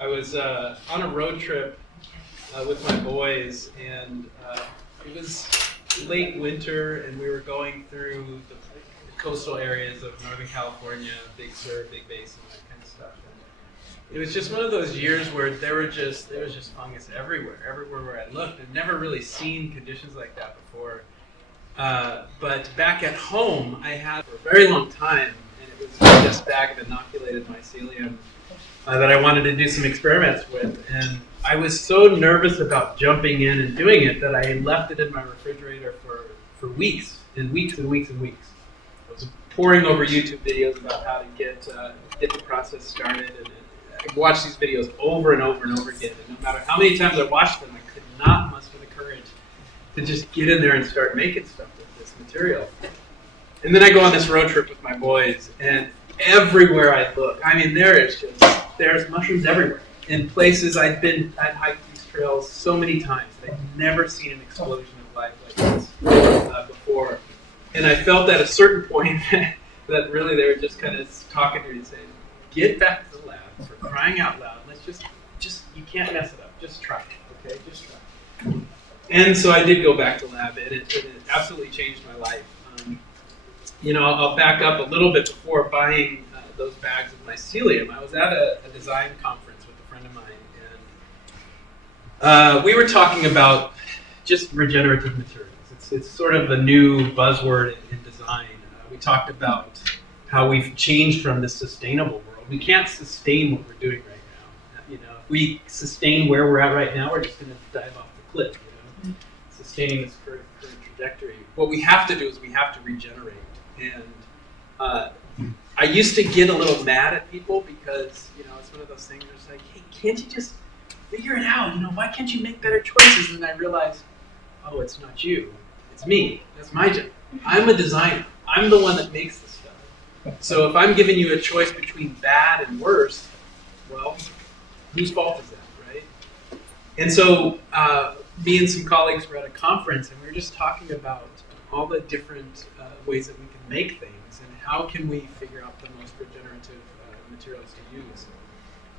I was on a road trip with my boys, and it was late winter, and we were going through the coastal areas of Northern California, Big Sur, Big Basin, that kind of stuff. And it was just one of those years where there was just fungus everywhere where I looked. I'd never really seen conditions like that before. But back at home, I had for a very long time, and it was this bag of inoculated Mycelium that I wanted to do some experiments with. And I was so nervous about jumping in and doing it that I left it in my refrigerator for weeks and weeks and weeks and weeks. I was poring over YouTube videos about how to get the process started, and I watched these videos over and over and over again. And no matter how many times I watched them, I could not muster the courage to just get in there and start making stuff with this material. And then I go on this road trip with my boys, and everywhere I look, I mean, there's mushrooms everywhere. In places I'd hiked these trails so many times, I'd never seen an explosion of life like this before. And I felt at a certain point that really they were just kind of talking to me and saying, get back to the lab, for crying out loud. Let's just you can't mess it up. Just try it, okay? Just try it. And so I did go back to lab, and it absolutely changed my life. I'll back up a little bit before buying those bags of Mycelium. I was at a design conference with a friend of mine, and we were talking about just regenerative materials. It's sort of the new buzzword in design. We talked about how we've changed from this sustainable world. We can't sustain what we're doing right now. If we sustain where we're at right now, we're just going to dive off the cliff. Sustaining this current trajectory. What we have to do is we have to regenerate. And I used to get a little mad at people because it's one of those things where it's like, hey, can't you just figure it out? Why can't you make better choices? And then I realized, oh, it's not you. It's me. That's my job. I'm a designer. I'm the one that makes this stuff. So if I'm giving you a choice between bad and worse, well, whose fault is that, right? And so me and some colleagues were at a conference, and we were just talking about all the different ways that we can make things, and how can we figure out the most regenerative materials to use.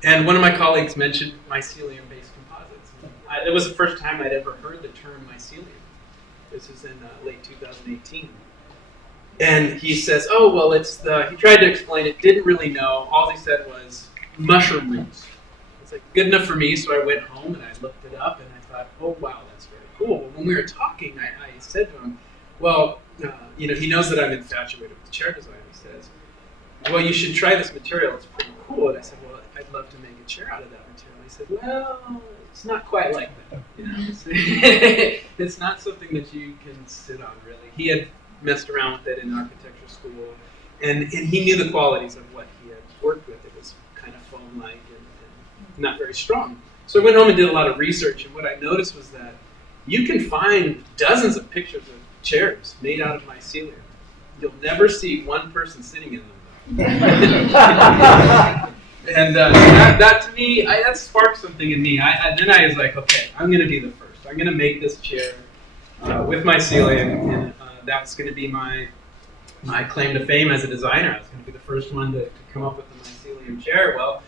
And one of my colleagues mentioned mycelium-based composites. It was the first time I'd ever heard the term mycelium. This is in late 2018. And he says, oh, well, he tried to explain it, didn't really know. All he said was mushroom roots. It's like good enough for me, so I went home and I looked it up, and I thought, oh, wow, that's very cool. When we were talking, I said to him, well, he knows that I'm infatuated with chair design. He says, well, you should try this material. It's pretty cool. And I said, well, I'd love to make a chair out of that material. He said, well, it's not quite like that. It's not something that you can sit on, really. He had messed around with it in architecture school, and he knew the qualities of what he had worked with. It was kind of foam-like and not very strong. So I went home and did a lot of research, and what I noticed was that you can find dozens of pictures of chairs made out of mycelium. You'll never see one person sitting in them, though. And that to me, that sparked something in me. Then I was like, okay, I'm going to be the first. I'm going to make this chair with mycelium, and that was going to be my claim to fame as a designer. I was going to be the first one to come up with the mycelium chair. Well,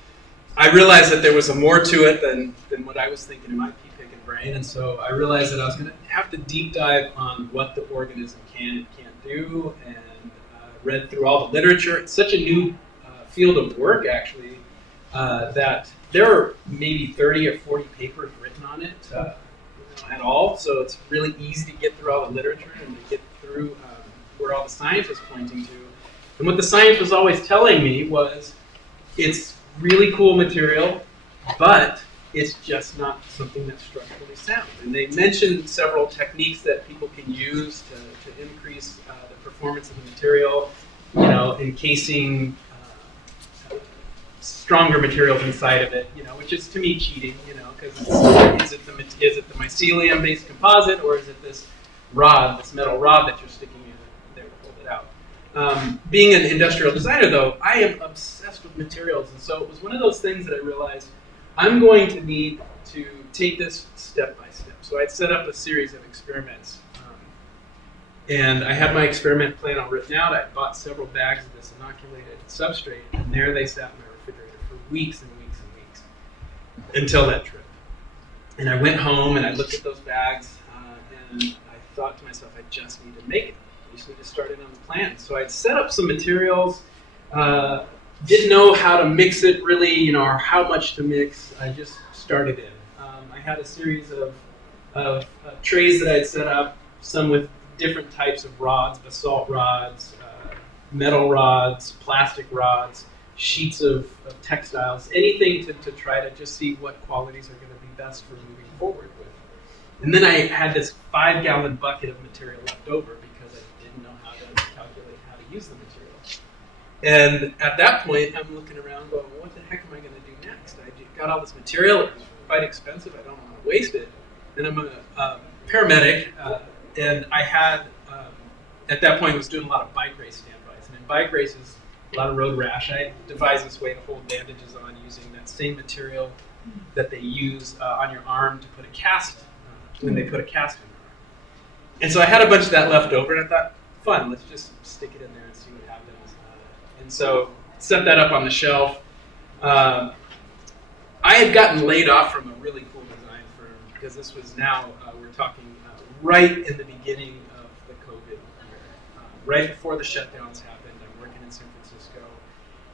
I realized that there was more to it than what I was thinking in my pea-picking brain, and so I realized that I was going to have to deep dive on what the organism can and can't do, and read through all the literature. It's such a new field of work, actually, that there are maybe 30 or 40 papers written on it at all, so it's really easy to get through all the literature and to get through where all the science was pointing to. And what the science was always telling me was, it's really cool material, but it's just not something that's structurally sound. And they mentioned several techniques that people can use to increase the performance of the material, encasing stronger materials inside of it, which is to me cheating, because is it the mycelium-based composite, or is it this metal rod that you're sticking in there to hold it out? Being an industrial designer, though, I am obsessed with materials, and so it was one of those things that I realized I'm going to need to take this step by step. So I'd set up a series of experiments, and I had my experiment plan all written out. I bought several bags of this inoculated substrate, and there they sat in my refrigerator for weeks and weeks and weeks. until that trip. And I went home and I looked at those bags and I thought to myself, I just need to make it. I just need to start it on the plan. So I set up some materials, didn't know how to mix it really, or how much to mix. I just started in. I had a series of trays that I'd set up, some with different types of rods, basalt rods, metal rods, plastic rods, sheets of textiles, anything to try to just see what qualities are going to be best for moving forward with. And then I had this 5-gallon bucket of material left over because I didn't know how to calculate how to use the material. And at that point, I'm looking around going, well, what the heck am I going to do next? I got all this material, it was quite expensive, I don't want to waste it. And I'm a paramedic, and I had, at that point, was doing a lot of bike race standbys. And in bike races, a lot of road rash, I devised this way to hold bandages on using that same material that they use on your arm to put a cast, when they put a cast in your arm. And so I had a bunch of that left over, and I thought, fun, let's just stick it in there and see what happens. And so set that up on the shelf. I had gotten laid off from a really cool design firm, because this was now, we're talking right in the beginning of the COVID year, right before the shutdowns happened. I'm working in San Francisco,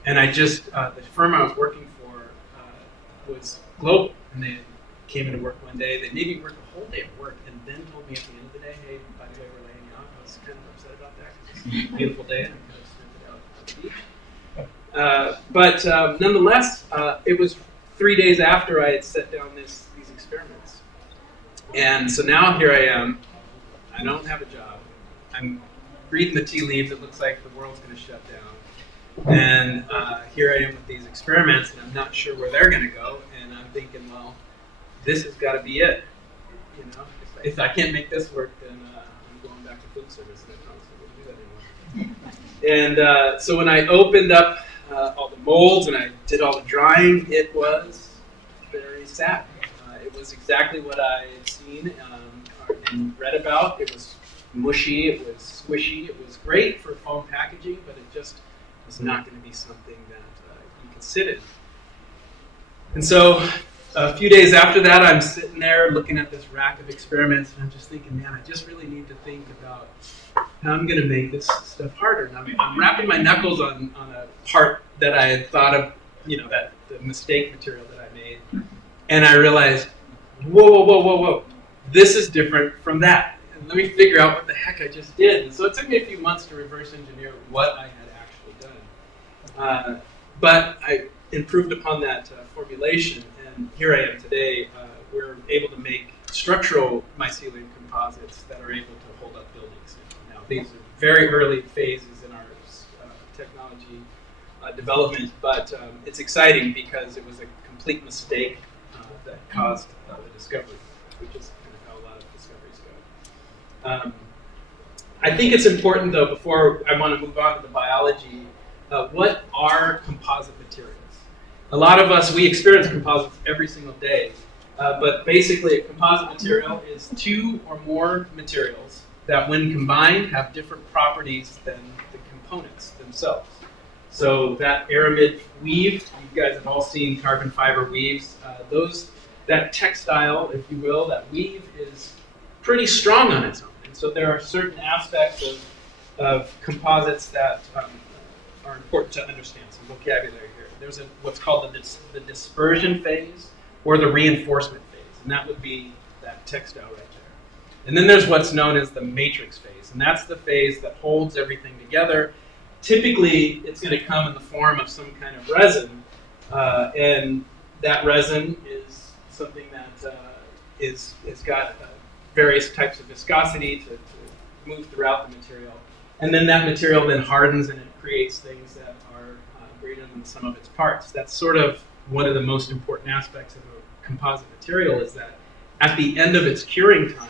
and I just, the firm I was working for was global, and they came into work one day. They made me work a whole day at work, and then told me at the end of the day, hey, by the way, we're laying you off. I was kind of upset about that, because it's a beautiful day, and I could have spent it out on the beach. But nonetheless, it was 3 days after I had set down these experiments. And so now here I am. I don't have a job. I'm reading the tea leaves. It looks like the world's going to shut down. And here I am with these experiments, and I'm not sure where they're going to go. And I'm thinking, well, this has got to be it. If I can't make this work, then I'm going back to food service. And I promise I won't do that anymore. And so when I opened up all the molds and I did all the drying, it was very sad. It was exactly what I had seen and read about. It was mushy, it was squishy, it was great for foam packaging, but it just was not going to be something that you could sit in. And so a few days after that, I'm sitting there looking at this rack of experiments, and I'm just thinking, man, I just really need to think about how I'm going to make this stuff harder. And I'm wrapping my knuckles on a part that I had thought of, that the mistake material that I made. And I realized, whoa, this is different from that. And let me figure out what the heck I just did. And so it took me a few months to reverse engineer what I had actually done. But I improved upon that formulation, and here I am today. We're able to make structural mycelium composites that are able to hold up buildings. Now, these are very early phases in our technology development, but it's exciting because it was a complete mistake that caused the discovery, which is kind of how a lot of discoveries go. I think it's important, though, before I want to move on to the biology, what are composite materials? A lot of us, we experience composites every single day, but basically a composite material is two or more materials that when combined have different properties than the components themselves. So that aramid weave, you guys have all seen carbon fiber weaves, that textile, if you will, that weave is pretty strong on its own. And so there are certain aspects of composites that are important to understand, some vocabulary here. There's what's called the dispersion phase or the reinforcement phase, and that would be that textile right there. And then there's what's known as the matrix phase, and that's the phase that holds everything together. Typically, it's going to come in the form of some kind of resin, and that resin is something that is got various types of viscosity to move throughout the material. And then that material then hardens and it creates things that are greater than the sum of its parts. That's sort of one of the most important aspects of a composite material, is that at the end of its curing time,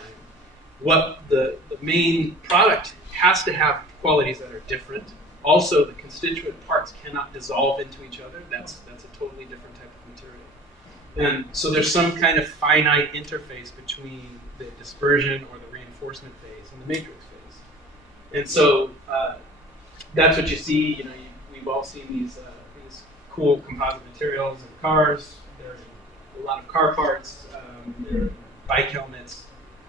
what the main product has to have qualities that are different. Also, the constituent parts cannot dissolve into each other. That's a totally different type of material. And so there's some kind of finite interface between the dispersion or the reinforcement phase and the matrix phase. And so that's what you see. We've all seen these cool composite materials in cars. They're in a lot of car parts, bike helmets,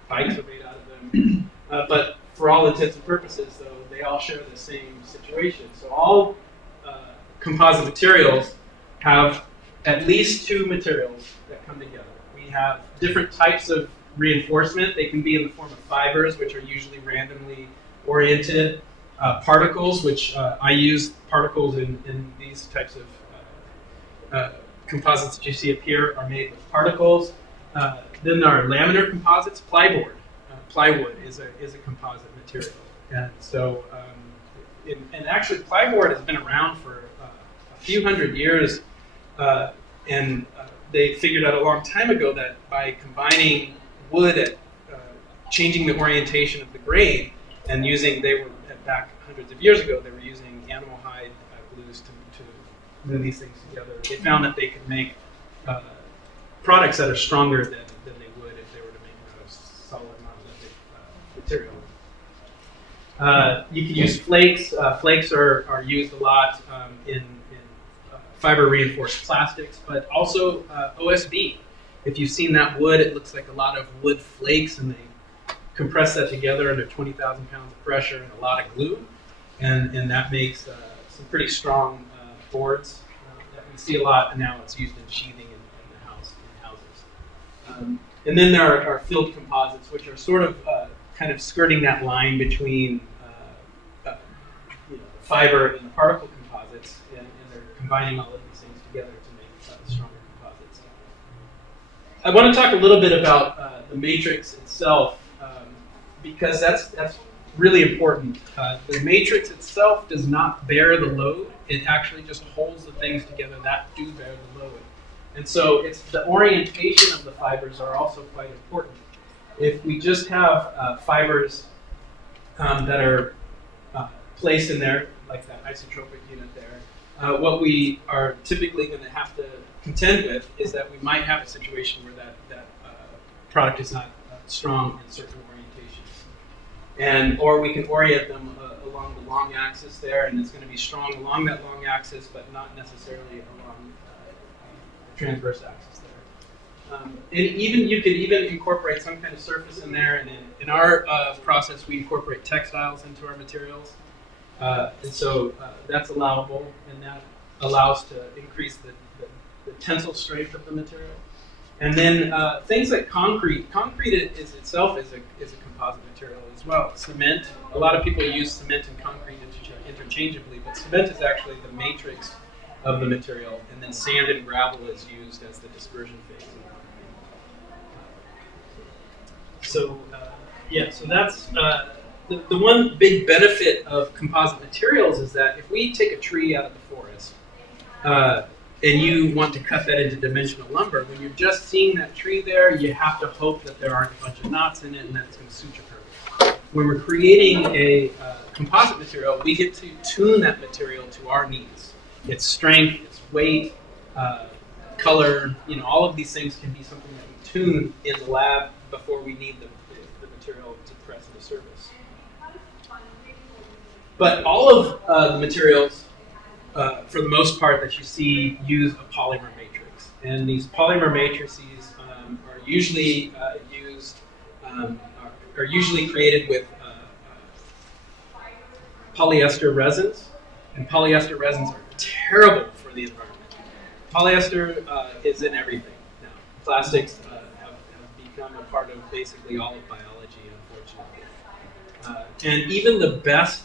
bikes are made out of them. But for all intents and purposes, though, they all share the same situation. So all composite materials have at least two materials that come together. We have different types of reinforcement. They can be in the form of fibers, which are usually randomly oriented, particles, which I use particles in these types of composites that you see up here are made with particles. Then there are laminar composites, plywood. Plywood is a composite material, and so and actually plywood has been around for a few hundred years, and they figured out a long time ago that by combining wood at changing the orientation of the grain and back hundreds of years ago, they were using animal hide glues to glue these things together. They found that they could make products that are stronger than they would if they were to make them out of solid monolithic material. You can use flakes. Flakes are used a lot in fiber reinforced plastics, but also OSB. If you've seen that wood, it looks like a lot of wood flakes, and they compress that together under 20,000 pounds of pressure and a lot of glue, and that makes some pretty strong boards that we see a lot, and now it's used in sheathing in houses. And then there are field composites, which are sort of kind of skirting that line between the fiber and the particle composites, and they're combining all of these things together to make stronger composites. I want to talk a little bit about the matrix itself, because that's really important. The matrix itself does not bear the load. It actually just holds the things together that do bear the load. And so it's the orientation of the fibers are also quite important. If we just have fibers that are placed in there, like that isotropic unit there, what we are typically going to have to contend with is that we might have a situation where that product is not strong in certain orientations. Or we can orient them along the long axis there, and it's going to be strong along that long axis, but not necessarily along the transverse axis there. You could even incorporate some kind of surface in there, and in our process, we incorporate textiles into our materials. And so that's allowable, and that allows to increase the tensile strength of the material. And then things like concrete. Concrete itself is a composite material as well. Cement. A lot of people use cement and concrete interchangeably, but cement is actually the matrix of the material, and then sand and gravel is used as the dispersion phase. So that's the one big benefit of composite materials is that if we take a tree out of the forest and you want to cut that into dimensional lumber, when you're just seeing that tree there, you have to hope that there aren't a bunch of knots in it and that it's going to suit your purpose. When we're creating a composite material, we get to tune that material to our needs. Its strength, its weight, color, all of these things can be something that we tune in the lab before we need the material to press into service. But all of the materials, for the most part, that you see use a polymer matrix. And these polymer matrices are usually are usually created with polyester resins. And polyester resins are terrible for the environment. Polyester is in everything now. Plastics have become a part of basically all of biology, unfortunately. And even the best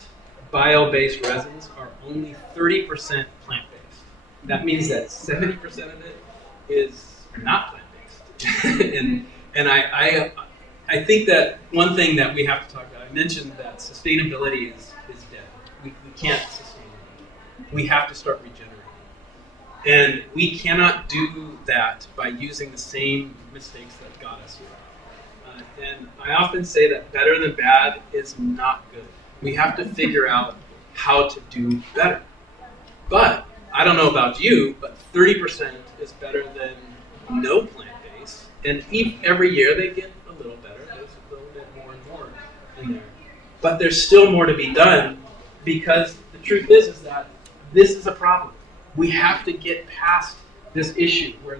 bio-based resins are only 30% plant-based. That means that 70% of it is not plant-based. and I think that one thing that we have to talk about, I mentioned that sustainability is dead. We can't sustain it. We have to start regenerating. And we cannot do that by using the same mistakes that got us here. And I often say that better than bad is not good. We have to figure out how to do better. But I don't know about you, but 30% is better than no plant-based. And every year they get a little better. There's a little bit more and more in there. But there's still more to be done, because the truth is that this is a problem. We have to get past this issue where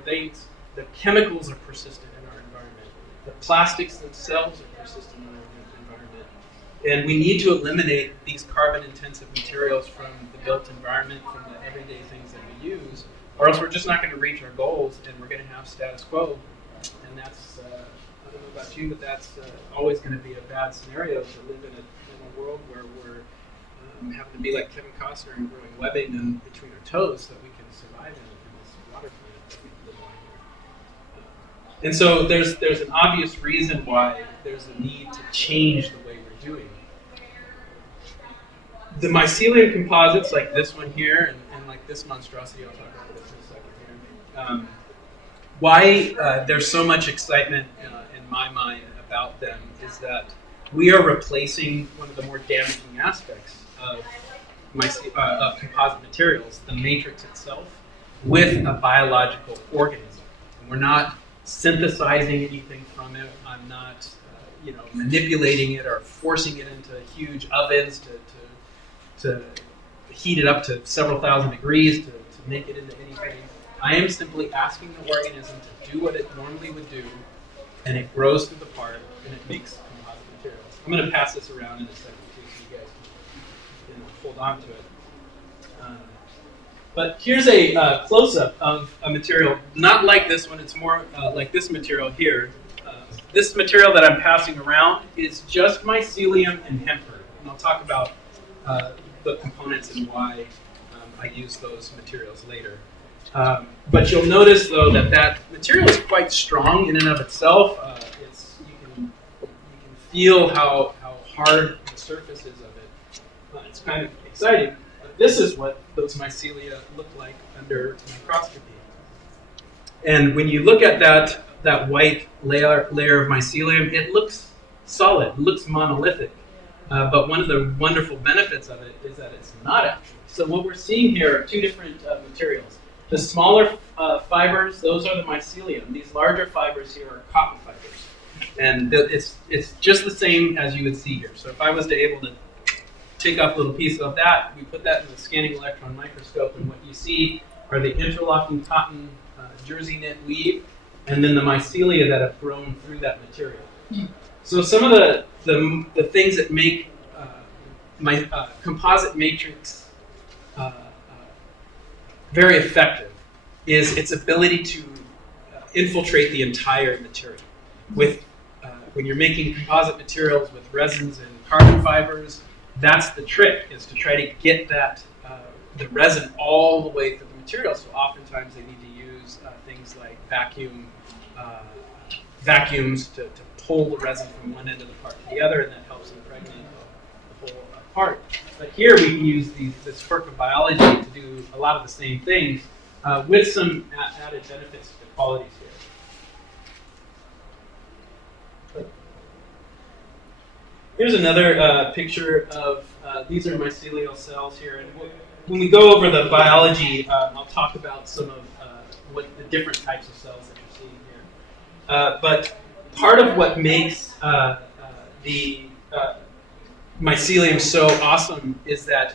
The chemicals are persistent in our environment. The plastics themselves are persistent in our environment. And we need to eliminate these carbon-intensive materials from the built environment, from the everyday things that we use, or else we're just not going to reach our goals, and we're going to have status quo. And that's, I don't know about you, but that's always going to be a bad scenario to live in a world where we're having to be like Kevin Costner and growing webbing in between our toes so that we can survive in this water planet that we live on here. And so there's an obvious reason why there's a need to change the way we're doing. The Mycelium composites, like this one here, and like this monstrosity, I'll talk about this in a second here. Why there's so much excitement in my mind about them is that we are replacing one of the more damaging aspects of composite materials, the matrix itself, with a biological organism. And we're not synthesizing anything from it. I'm not, manipulating it or forcing it into huge ovens to heat it up to several thousand degrees to make it into anything. I am simply asking the organism to do what it normally would do, and it grows through the part, and it makes composite materials. I'm going to pass this around in a second too, so you guys can hold on to it. But here's a close-up of a material, not like this one, it's more like this material here. This material that I'm passing around is just mycelium and hemper, and I'll talk about the components and why I use those materials later. But you'll notice, though, that material is quite strong in and of itself. You can feel how hard the surface is of it. It's kind of exciting. But this is what those mycelia look like under microscopy. And when you look at that white layer of mycelium, it looks solid, it looks monolithic. But one of the wonderful benefits of it is that it's not actually. So what we're seeing here are two different materials. The smaller fibers, those are the mycelium. These larger fibers here are cotton fibers. And it's just the same as you would see here. So if I was to able to take off a little piece of that, we put that in the scanning electron microscope, and what you see are the interlocking cotton jersey knit weave, and then the mycelia that have grown through that material. So some of the things that make composite matrix very effective is its ability to infiltrate the entire material. When you're making composite materials with resins and carbon fibers, that's the trick, is to try to get the resin all the way through the material. So oftentimes they need to use things like vacuums to pull the resin from one end of the part to the other, and that helps impregnate the whole part. But here we can use this quirk of biology to do a lot of the same things with some added benefits to the qualities here. Here's another picture of, these are mycelial cells here. And when we go over the biology, I'll talk about some of what the different types of cells that you're seeing here. But part of what makes the mycelium so awesome is that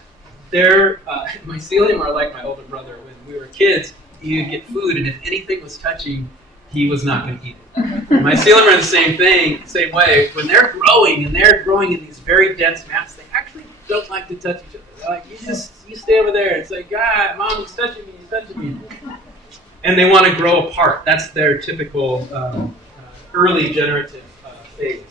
mycelium are like my older brother. When we were kids, you'd get food, and if anything was touching, he was not going to eat it. Mycelium are the same way. When they're growing, and they're growing in these very dense mats, they actually don't like to touch each other. They're like, you stay over there. It's like, God, Mom, he's touching me. And they want to grow apart. That's their typical early generative phase.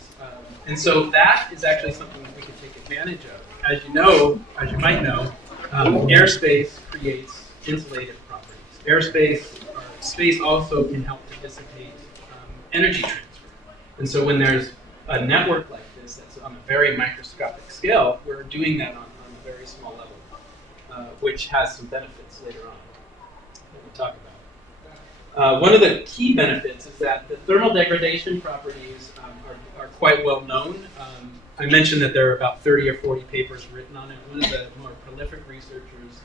And so that is actually something that we can take advantage of. As you might know, airspace creates insulative properties. Space also can help to dissipate energy transfer. And so when there's a network like this that's on a very microscopic scale, we're doing that on a very small level, which has some benefits later on that we'll talk about. One of the key benefits is that the thermal degradation properties are quite well known. I mentioned that there are about 30 or 40 papers written on it. One of the more prolific researchers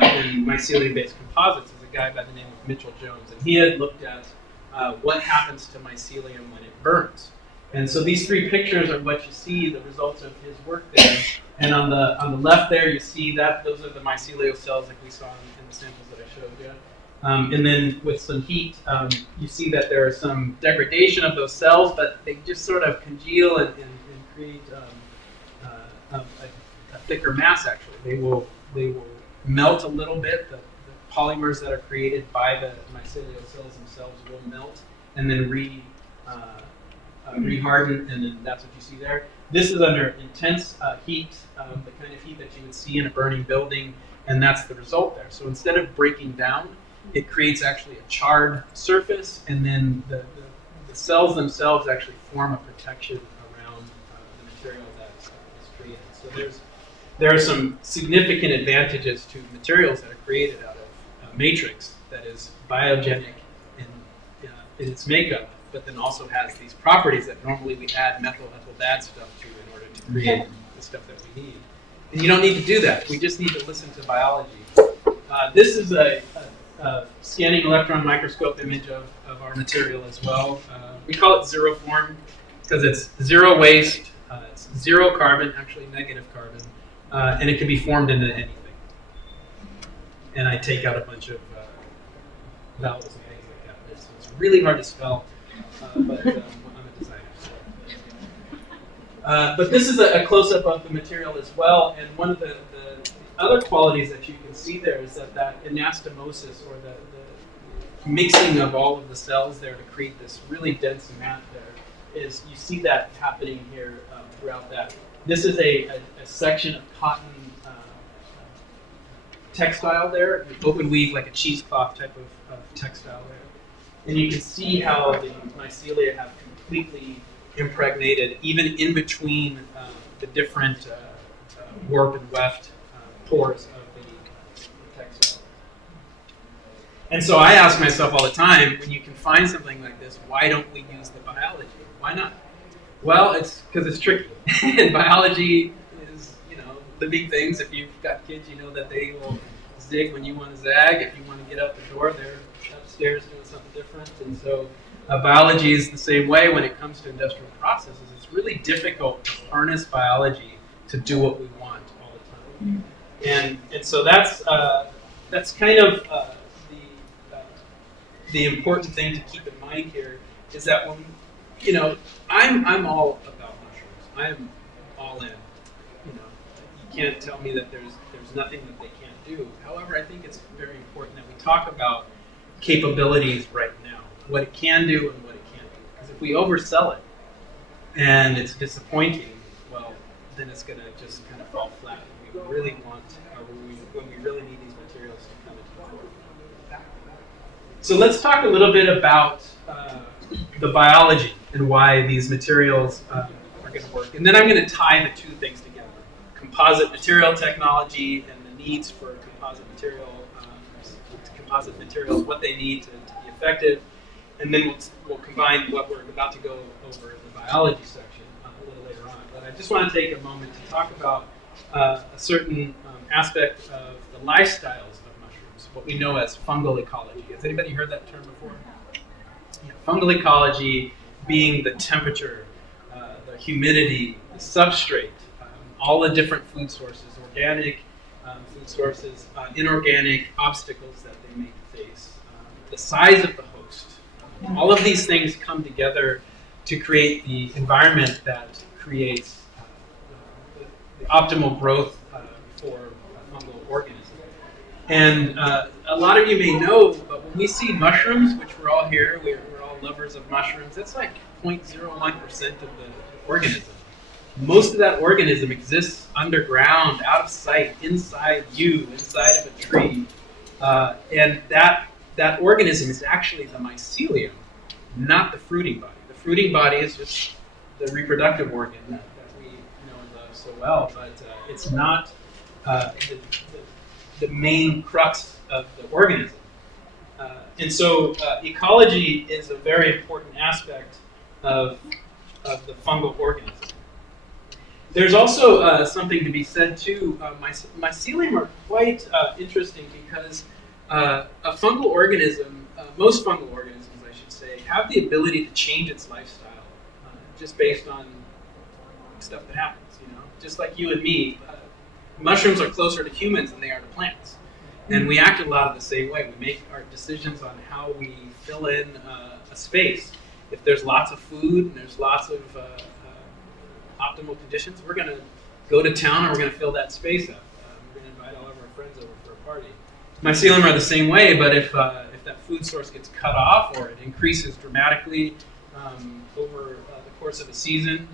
in mycelium-based composites is a guy by the name of Mitchell Jones, and he had looked at what happens to mycelium when it burns. And so these three pictures are what you see, the results of his work there. And on the left there, you see that those are the mycelial cells like we saw in the samples that I showed you. And then with some heat, you see that there is some degradation of those cells, but they just sort of congeal and create a thicker mass. Actually, they will melt a little bit. The polymers that are created by the mycelial cells themselves will melt and then reharden, and then that's what you see there. This is under intense heat, the kind of heat that you would see in a burning building, and that's the result there. So instead of breaking down, it creates actually a charred surface, and then the cells themselves actually form a protection around the material that is created. So there are some significant advantages to materials that are created out of matrix that is biogenic in its makeup, but then also has these properties that normally we add methyl bad stuff to in order to create the stuff that we need. And you don't need to do that. We just need to listen to biology. This is a scanning electron microscope image of our material as well. We call it zero form because it's zero waste, it's zero carbon, actually negative carbon, and it can be formed into anything. And I take out a bunch of vowels and things like that. So it's really hard to spell, but I'm a designer. So. But this is a close-up of the material as well, and one of the other qualities that you can see there is that anastomosis, or the mixing of all of the cells there to create this really dense mat there, is you see that happening here throughout that. This is a section of cotton textile there, open weave, like a cheesecloth type of textile there. And you can see how the mycelia have completely impregnated, even in between the different warp and weft pores of the textile. And so I ask myself all the time, when you can find something like this, why don't we use the biology? Why not? Well, it's because it's tricky. And biology is, living things. If you've got kids, you know that they will zig when you want to zag. If you want to get out the door, they're upstairs doing something different. And so biology is the same way when it comes to industrial processes. It's really difficult to harness biology to do what we want all the time. And so that's kind of the important thing to keep in mind here is that when I'm all about mushrooms. I am all in. You can't tell me that there's nothing that they can't do. However, I think it's very important that we talk about capabilities right now, what it can do and what it can't do. Because if we oversell it and it's disappointing, well, then it's going to just kind of fall flat. We really want, when we really need these materials to come into the fore. So let's talk a little bit about the biology and why these materials are going to work. And then I'm going to tie the two things together. Composite material technology and the needs for composite materials, what they need to be effective. And then we'll combine what we're about to go over in the biology section a little later on. But I just want to take a moment to talk about a certain aspect of the lifestyles of mushrooms, what we know as fungal ecology. Has anybody heard that term before? Yeah, fungal ecology being the temperature, the humidity, the substrate, all the different food sources, organic food sources, inorganic obstacles that they may face, the size of the host. All of these things come together to create the environment that creates the optimal growth for a fungal organism. And a lot of you may know, but when we see mushrooms, which we're all here, we're all lovers of mushrooms, that's like 0.01% of the organism. Most of that organism exists underground, out of sight, inside you, inside of a tree. And that organism is actually the mycelium, not the fruiting body. The fruiting body is just the reproductive organ that we know and love so well, but it's not the main crux of the organism. And so ecology is a very important aspect of the fungal organism. There's also something to be said too. Mycelium are quite interesting because a fungal organism, most fungal organisms I should say, have the ability to change its lifestyle just based on stuff that happens, Just like you and me, mushrooms are closer to humans than they are to plants. And we act a lot of the same way. We make our decisions on how we fill in a space. If there's lots of food and there's lots of optimal conditions, we're going to go to town and we're going to fill that space up. We're going to invite all of our friends over for a party. Mycelium are the same way, but if that food source gets cut off or it increases dramatically over the course of a season,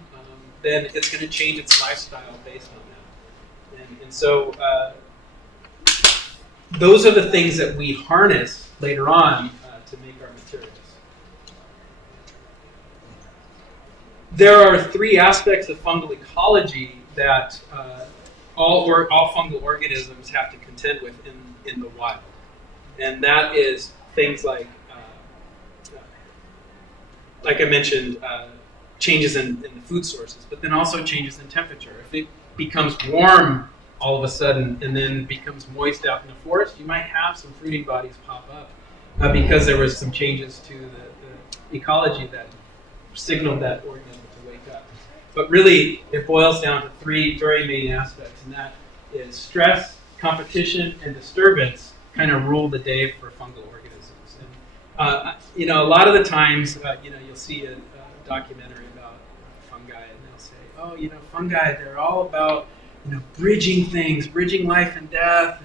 then it's going to change its lifestyle based on that. And so those are the things that we harness later on to make our materials. There are three aspects of fungal ecology that all fungal organisms have to contend with in the wild. And that is things like I mentioned, changes in the food sources, but then also changes in temperature. If it becomes warm all of a sudden and then becomes moist out in the forest, you might have some fruiting bodies pop up because there was some changes to the ecology that signaled that organism to wake up. But really, it boils down to three very main aspects, and that is stress, competition, and disturbance kind of rule the day for fungal organisms. And a lot of the times, you'll see a documentary about fungi, and they'll say, "Oh, fungi, they're all about bridging things, bridging life and death,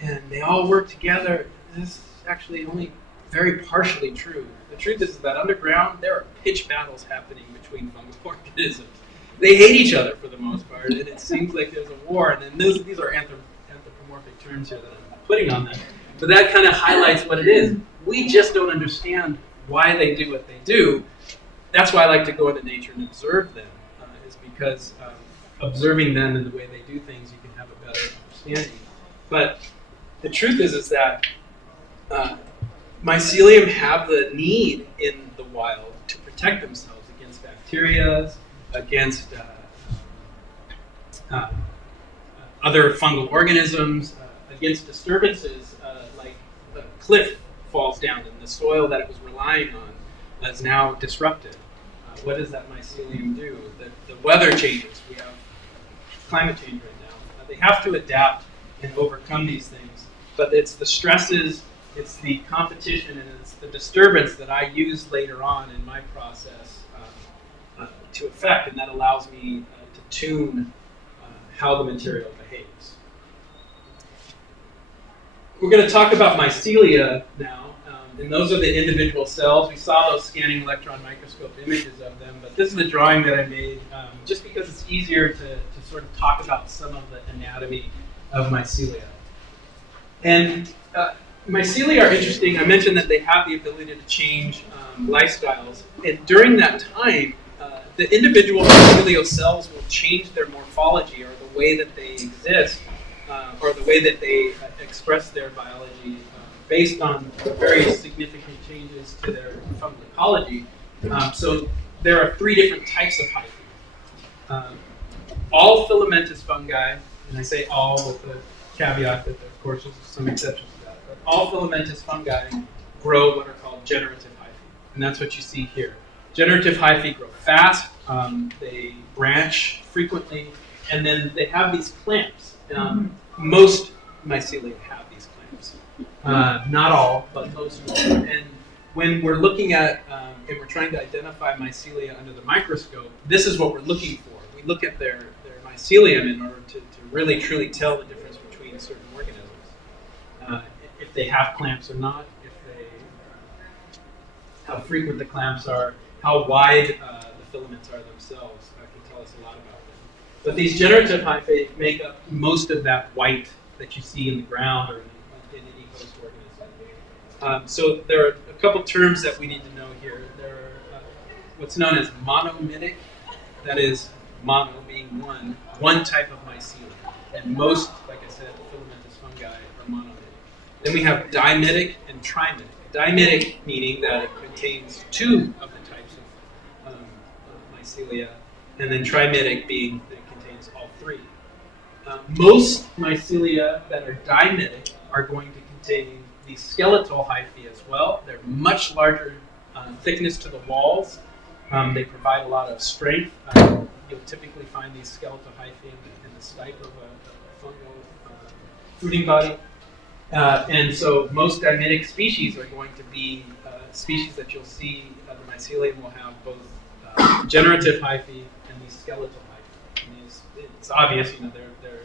and they all work together." This is actually only very partially true. The truth is that underground, there are pitched battles happening between fungal organisms. They hate each other for the most part, and it seems like there's a war. And then these are anthropomorphic terms here that I'm putting on them. But that kind of highlights what it is. We just don't understand why they do what they do. That's why I like to go into nature and observe them, is because observing them and the way they do things, you can have a better understanding. But the truth is that Mycelium have the need in the wild to protect themselves against bacteria, against other fungal organisms, against disturbances like a cliff falls down and the soil that it was relying on is now disrupted. What does that mycelium do? The weather changes. We have climate change right now. They have to adapt and overcome these things. But it's the stresses, it's the competition, and it's the disturbance that I use later on in my process to affect, and that allows me to tune how the material behaves. We're going to talk about Mycelia now, and those are the individual cells. We saw those scanning electron microscope images of them, but this is the drawing that I made just because it's easier to sort of talk about some of the anatomy of Mycelia. And Mycelia are interesting. I mentioned that they have the ability to change lifestyles, and during that time, the individual mycelial cells will change their morphology, or the way that they exist, or the way that they express their biology based on very significant changes to their fungal ecology. So there are three different types of hyphae. All filamentous fungi, and I say all with the caveat that of course there's some exceptions to that, but all filamentous fungi grow what are called generative hyphae, and that's what you see here. Generative hyphae grow fast, they branch frequently, and then they have these clamps. Most mycelia have these clamps. Not all, but most do. And when we're looking at, and we're trying to identify mycelia under the microscope, this is what we're looking for. We look at their mycelium in order to really truly tell the difference between certain organisms. If they have clamps or not, how frequent the clamps are, how wide the filaments are themselves can tell us a lot about them. But these generative hyphae make up most of that white that you see in the ground or in any host organism. So there are a couple terms that we need to know here. There are what's known as monomytic, that is mono being one type of mycelium. And most, like I said, filamentous fungi are monomytic. Then we have dimytic and trimytic. Dimytic meaning that it contains two of the types of mycelia, and then trimytic being that it contains all three. Most mycelia that are dimytic are going to contain the skeletal hyphae as well. They're much larger thickness to the walls. They provide a lot of strength. You'll typically find these skeletal hyphae in the stipe of a fungal fruiting body. And so most diamidic species are going to be species that you'll see, the Mycelium will have both generative hyphae and these skeletal hyphae. And it's obvious, they're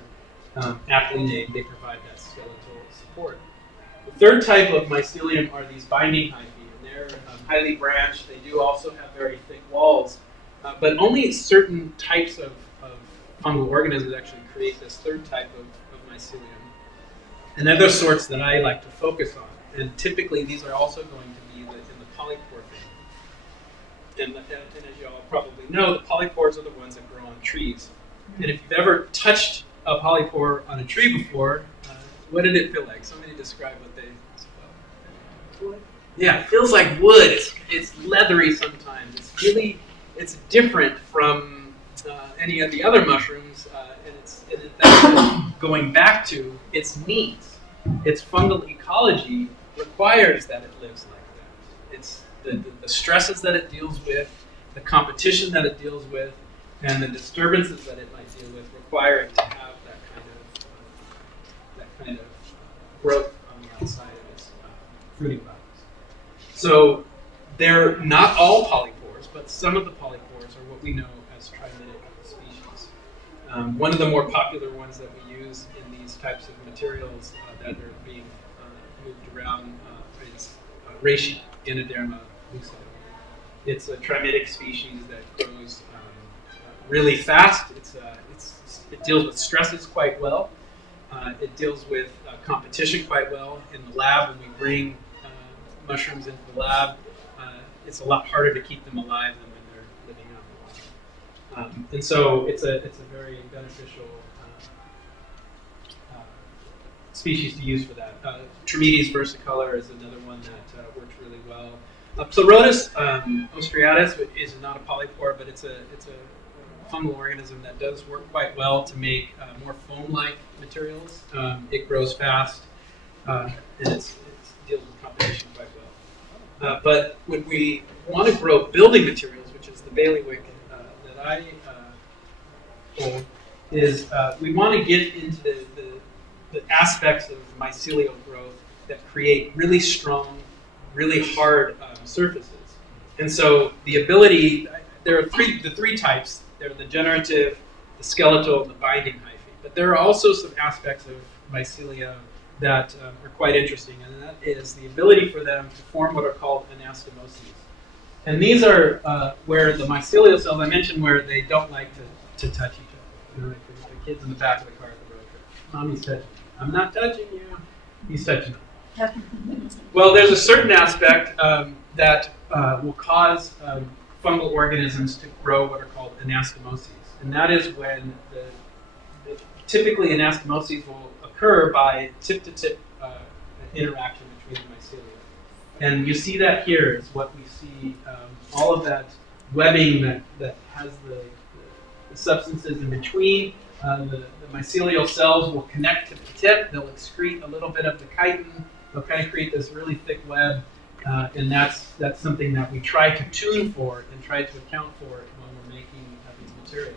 aptly named, they provide that skeletal support. The third type of Mycelium are these binding hyphae, and they're highly branched. They do also have very thick walls, but only certain types of fungal organisms actually create this third type of Mycelium. And they're the sorts that I like to focus on. And typically these are also going to be in the polypore family. And as you all probably know, the polypores are the ones that grow on trees. And if you've ever touched a polypore on a tree before, what did it feel like? Somebody describe what they felt. Yeah, it feels like wood. It's leathery sometimes. It's different from any of the other mushrooms, and that's going back to its needs. Its fungal ecology requires that it lives like that. It's the stresses that it deals with, the competition that it deals with, and the disturbances that it might deal with require it to have that kind of growth on the outside of its fruiting bodies. So they're not all polypores, but some of the polypores are what we know as trimidic species. One of the more popular ones that we use in these types of materials that are being moved around is Reishi, Ganoderma lucida. It's a trimidic species that grows really fast. It deals with stresses quite well. It deals with competition quite well. In the lab, when we bring mushrooms into the lab, it's a lot harder to keep them alive than when they're living out in the wild. And so it's a very beneficial species to use for that. Trametes versicolor is another one that works really well. Pleurotus ostreatus is not a polypore, but it's a fungal organism that does work quite well to make more foam-like materials. It grows fast, and it deals with competition quite well. But when we want to grow building materials, which is the bailiwick that I hold, is we want to get into the aspects of mycelial growth that create really strong, really hard surfaces. And so the ability, there are the three types. They're the generative, the skeletal, and the binding hyphae. But there are also some aspects of mycelia that are quite interesting, and that is the ability for them to form what are called anastomoses. And these are where the mycelial cells, I mentioned, where they don't like to touch each other. Like the kids in the back of the car at the road trip. Mommy's touching you. I'm not touching you. He's touching me. Well, there's a certain aspect that will cause fungal organisms to grow what are called anastomoses. And that is when typically anastomoses will occur by tip-to-tip interaction between the mycelia. And you see that here is what we see, all of that webbing that has the substances in between. The mycelial cells will connect tip to tip. They'll excrete a little bit of the chitin. They'll kind of create this really thick web. And that's something that we try to tune for and try to account for when we're making these materials.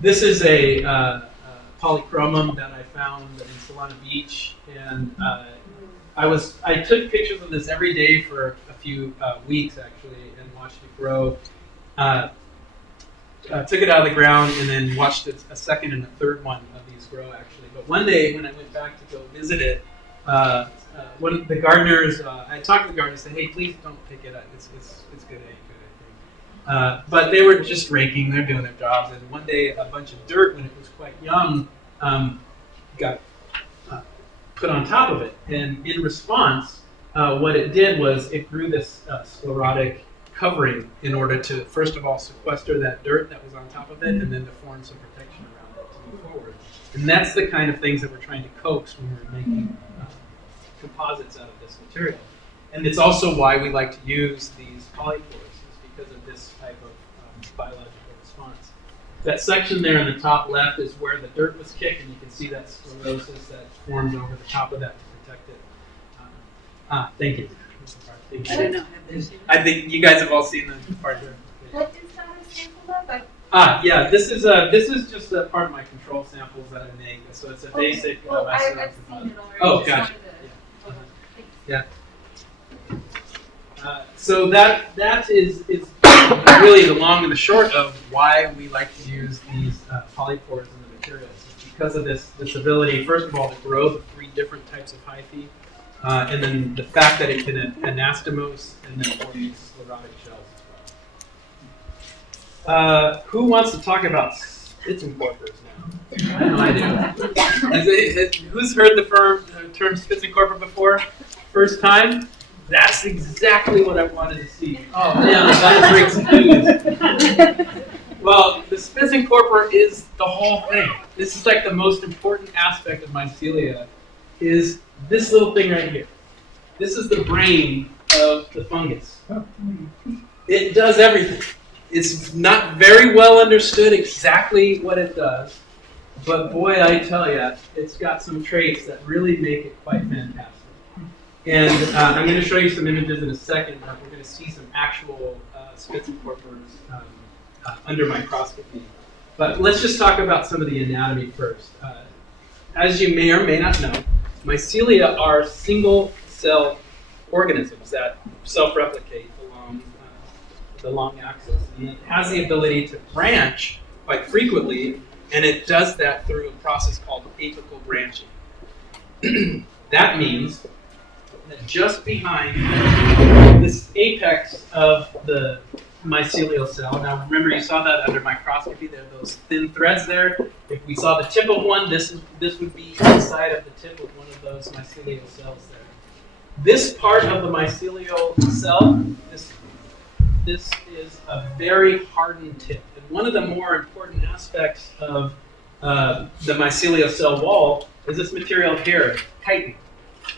This is a Polychromium that I found in Solana Beach, and I took pictures of this every day for a few weeks actually, and watched it grow. Took it out of the ground and then watched a second and a third one of these grow actually. But one day when I went back to go visit it, one of the gardeners, I talked to the gardeners and said, hey, please don't pick it up. It's good, it ain't good, I think. But they were just raking, they're doing their jobs. And one day a bunch of dirt, when it was quite young, got put on top of it. And in response, what it did was it grew this sclerotic covering in order to, first of all, sequester that dirt that was on top of it, and then to form some protection around it to move forward. And that's the kind of things that we're trying to coax when we're making composites out of this material. And it's also why we like to use these polypores, is because of this type of biological response. That section there in the top left is where the dirt was kicked, and you can see that sclerosis that formed over the top of that to protect it. Thank you. I don't know. I think you guys have all seen the part there. What is that a sample of? Yeah, this is just a part of my control samples that I make. So it's a basic. Well, I've seen it already. Oh, gotcha. Yeah. So that is really the long and the short of why we like to use these polypores in the materials. It's because of this ability, first of all, to grow the 3 different types of hyphae, and then the fact that it can anastomose and then form these sclerotic shells as well. Who wants to talk about Spitzenkorpers now? I know I do. Who's heard the term Spitzenkorper before? First time? That's exactly what I wanted to see. Oh man, that breaks news. Well, the Spitzenkorper is the whole thing. This is like the most important aspect of Mycelia, is this little thing right here. This is the brain of the fungus. It does everything. It's not very well understood exactly what it does, but boy, I tell you, it's got some traits that really make it quite fantastic. And I'm going to show you some images in a second. We're going to see some actual Spitzenkorpers under microscopy. But let's just talk about some of the anatomy first. As you may or may not know, Mycelia are single-cell organisms that self-replicate along the long axis. And it has the ability to branch quite frequently, and it does that through a process called apical branching. That means that just behind this apex of the mycelial cell, now remember you saw that under microscopy, there are those thin threads there. If we saw the tip of one, this would be inside of the tip of one of those mycelial cells there. This part of the mycelial cell, this is a very hardened tip. And one of the more important aspects of the mycelial cell wall is this material here, chitin.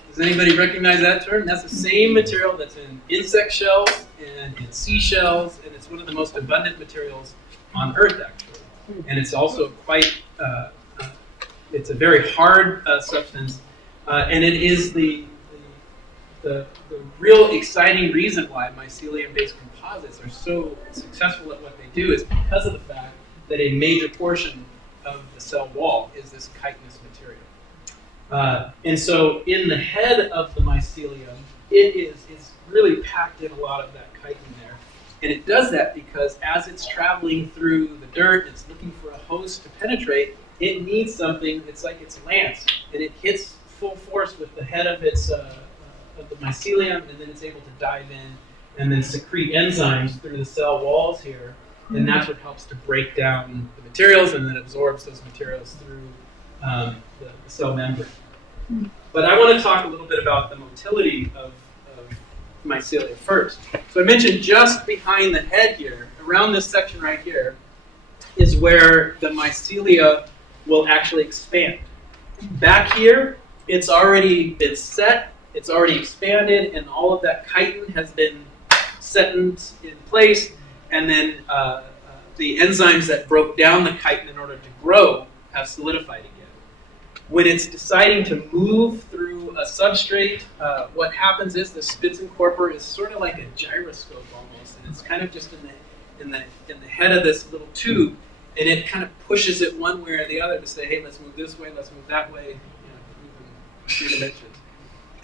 Does anybody recognize that term? That's the same material that's in insect shells and in seashells, and it's one of the most abundant materials on Earth, actually. And it's also quite, it's a very hard substance, and it is the real exciting reason why mycelium-based composites are so successful at what they do is because of the fact that a major portion of the cell wall is this chitinous material. And so in the head of the mycelium, it's really packed in a lot of that chitin there. And it does that because as it's traveling through the dirt, it's looking for a host to penetrate, it needs something, it's like its lance, and it hits full force with the head of its of the mycelium, and then it's able to dive in and then secrete enzymes through the cell walls here, and that's what helps to break down the materials and then absorbs those materials through the cell membrane. But I want to talk a little bit about the motility of mycelia first. So I mentioned just behind the head here, around this section right here, is where the mycelia will actually expand. Back here, it's already been set, it's already expanded, and all of that chitin has been set in place, and then the enzymes that broke down the chitin in order to grow have solidified again. When it's deciding to move through a substrate, what happens is the Spitzenkorper is sort of like a gyroscope almost, and it's kind of just in the head of this little tube, and it kind of pushes it one way or the other to say, hey, let's move this way, let's move that way, moving 3 dimensions.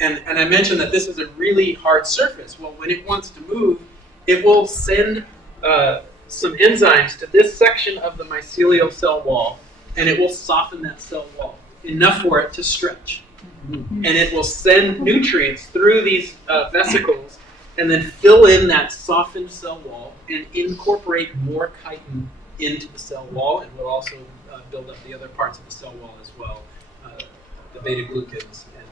And I mentioned that this is a really hard surface. Well, when it wants to move, it will send some enzymes to this section of the mycelial cell wall, and it will soften that cell wall enough for it to stretch. And it will send nutrients through these vesicles and then fill in that softened cell wall and incorporate more chitin into the cell wall, and will also build up the other parts of the cell wall as well, the beta-glucans and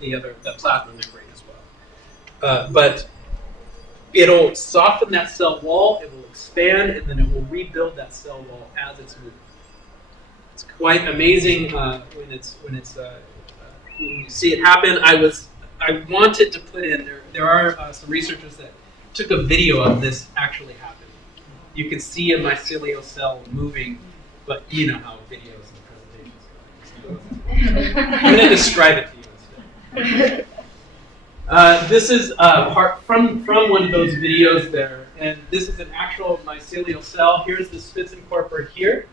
the plasma membrane as well. But it'll soften that cell wall, it will expand, and then it will rebuild that cell wall as it's moving. It's quite amazing when you see it happen. I wanted to put in there are some researchers that took a video of this actually happening. You can see a mycelial cell moving, but you know how videos and presentations go. I'm going to describe it to you instead. This is part from one of those videos there, and this is an actual mycelial cell. Here's the Spitzenkorper here.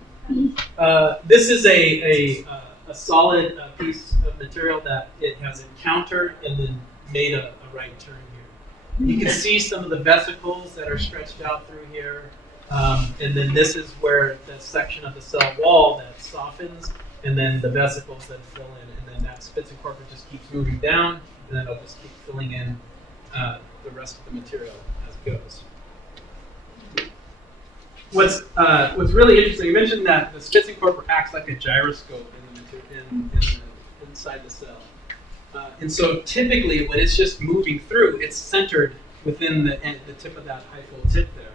This is a solid piece of material that it has encountered and then made a right turn here. You can see some of the vesicles that are stretched out through here. And then this is where the section of the cell wall that softens, and then the vesicles that fill in, and then that Spitzenkorper just keeps moving down, and then it'll just keep filling in the rest of the material as it goes. What's really interesting, you mentioned that the Spitzenkorper acts like a gyroscope inside the cell. And so typically when it's just moving through, it's centered within the tip of that hyphal tip there.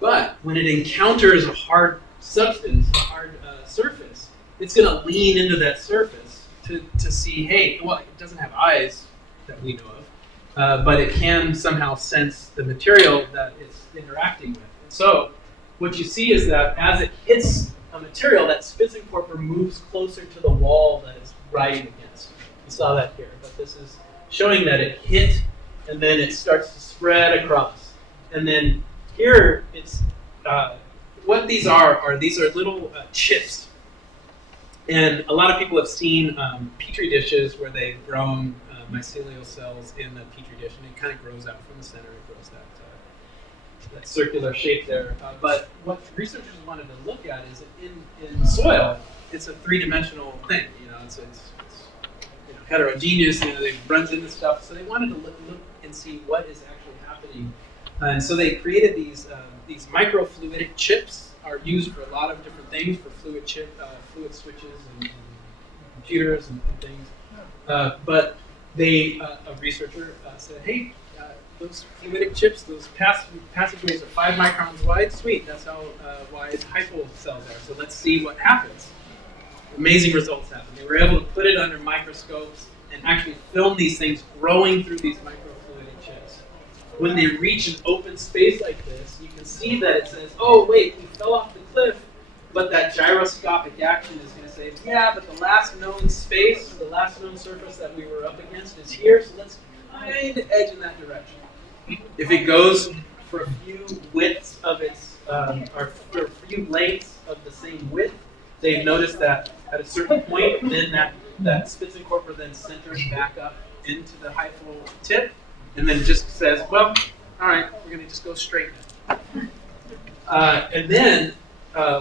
But when it encounters a hard substance, a hard surface, it's going to lean into that surface to see, hey, well, it doesn't have eyes that we know of, but it can somehow sense the material that it's interacting with. And so what you see is that as it hits a material, that Spitzenkorper moves closer to the wall that it's riding against. You saw that here, but this is showing that it hit, and then it starts to spread across. And then here, it's what these are little chips. And a lot of people have seen petri dishes where they've grown mycelial cells in a petri dish, and it kind of grows out from the center. It grows that circular shape there. But what researchers wanted to look at is in soil, it's a three-dimensional thing. It's heterogeneous. It runs into stuff. So they wanted to look and see what is actually happening. And so they created these microfluidic chips. Are used for a lot of different things, for fluid switches and computers and things. But a researcher said, hey, those fluidic chips, those passageways are 5 microns wide. Sweet, that's how wide hyphal cells are. So let's see what happens. Amazing results happen. They were able to put it under microscopes and actually film these things growing through these microfluidic chips. When they reach an open space like this, you can see that it says, oh wait, we fell off the cliff, but that gyroscopic action is going to say, yeah, but the last known space, the last known surface that we were up against is here, so let's kind of edge in that direction. If it goes for a few widths of its, or for a few lengths of the same width, they've noticed that at a certain point, then that Spitzenkorper then centers back up into the hyphal tip, and then just says, well, all right, we're going to just go straight now. And then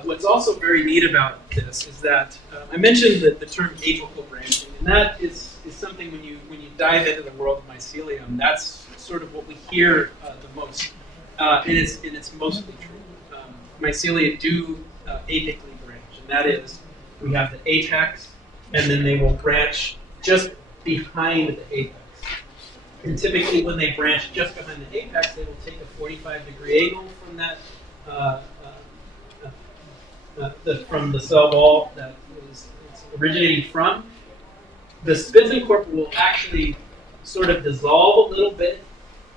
what's also very neat about this is that I mentioned the term apical branching, and that is something when you dive into the world of mycelium, that's sort of what we hear the most, and it's mostly true. Mycelia do apically branch, and that is we have the apex, and then they will branch just behind the apex. And typically when they branch just behind the apex, they will take a 45-degree angle from that from the cell wall that it's originating from. The Spitzenkorper will actually sort of dissolve a little bit,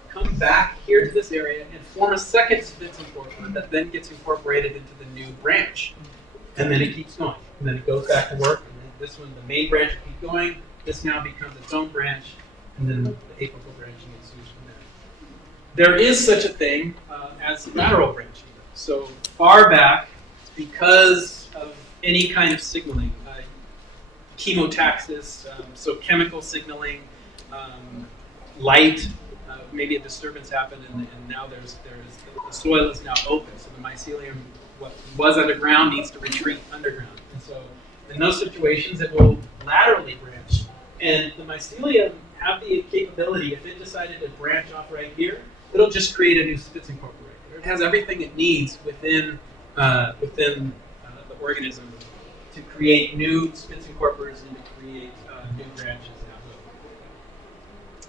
come back here to this area, and form a second Spitzenkorper that then gets incorporated into the new branch. And then it keeps going. And then it goes back to work, and then this one, the main branch will keep going. This now becomes its own branch, and then the apical branching ensues from there. There is such a thing as lateral branching. So far back, because of any kind of signaling, chemotaxis, so chemical signaling, light, maybe a disturbance happened, and now the soil is now open. So the mycelium, what was underground, needs to retreat underground. And so in those situations, it will laterally branch. And the mycelium have the capability, if it decided to branch off right here, it'll just create a new Spitzenkorper right there. It has everything it needs within the organism to create new Spitzenkorpers and to create new branches out of.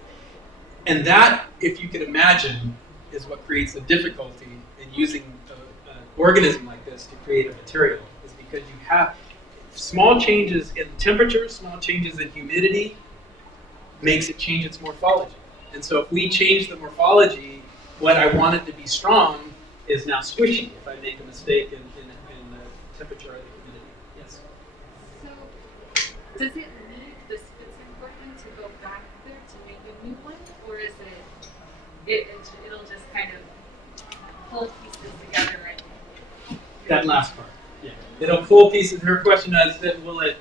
And that, if you can imagine, is what creates the difficulty in using an organism like this to create a material, is because you have small changes in temperature, small changes in humidity, makes it change its morphology. And so if we change the morphology, what I wanted to be strong is now squishy if I make a mistake in the temperature or the humidity. Yes? So does it need the Spitzenkorper to go back there to make a new one? Or is it'll just kind of That last part. Yeah. It'll pull pieces. Her question is that will it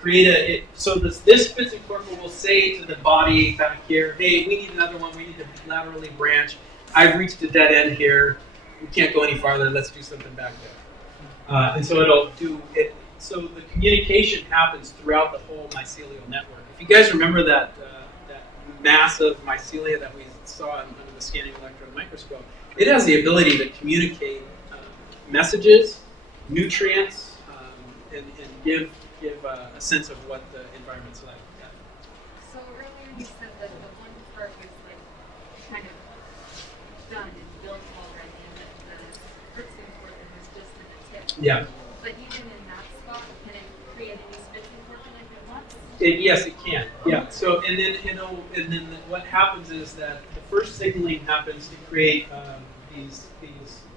create so this fits and corporal will say to the body back here, hey, we need another one. We need to laterally branch. I've reached a dead end here. We can't go any farther. Let's do something back there. And so it'll do it. So the communication happens throughout the whole mycelial network. If you guys remember that massive mycelia that we saw under the scanning electron microscope, it has the ability to communicate messages, nutrients, and give a sense of what the environment's like. Yeah. So earlier you said that the one part was like kind of done and built already, and that the fixing portion was just in the tip. Yeah. But even in that spot, can it create a new fixing portion if it wants? Yes, it can. Yeah. So and then what happens is that the first signaling happens to create these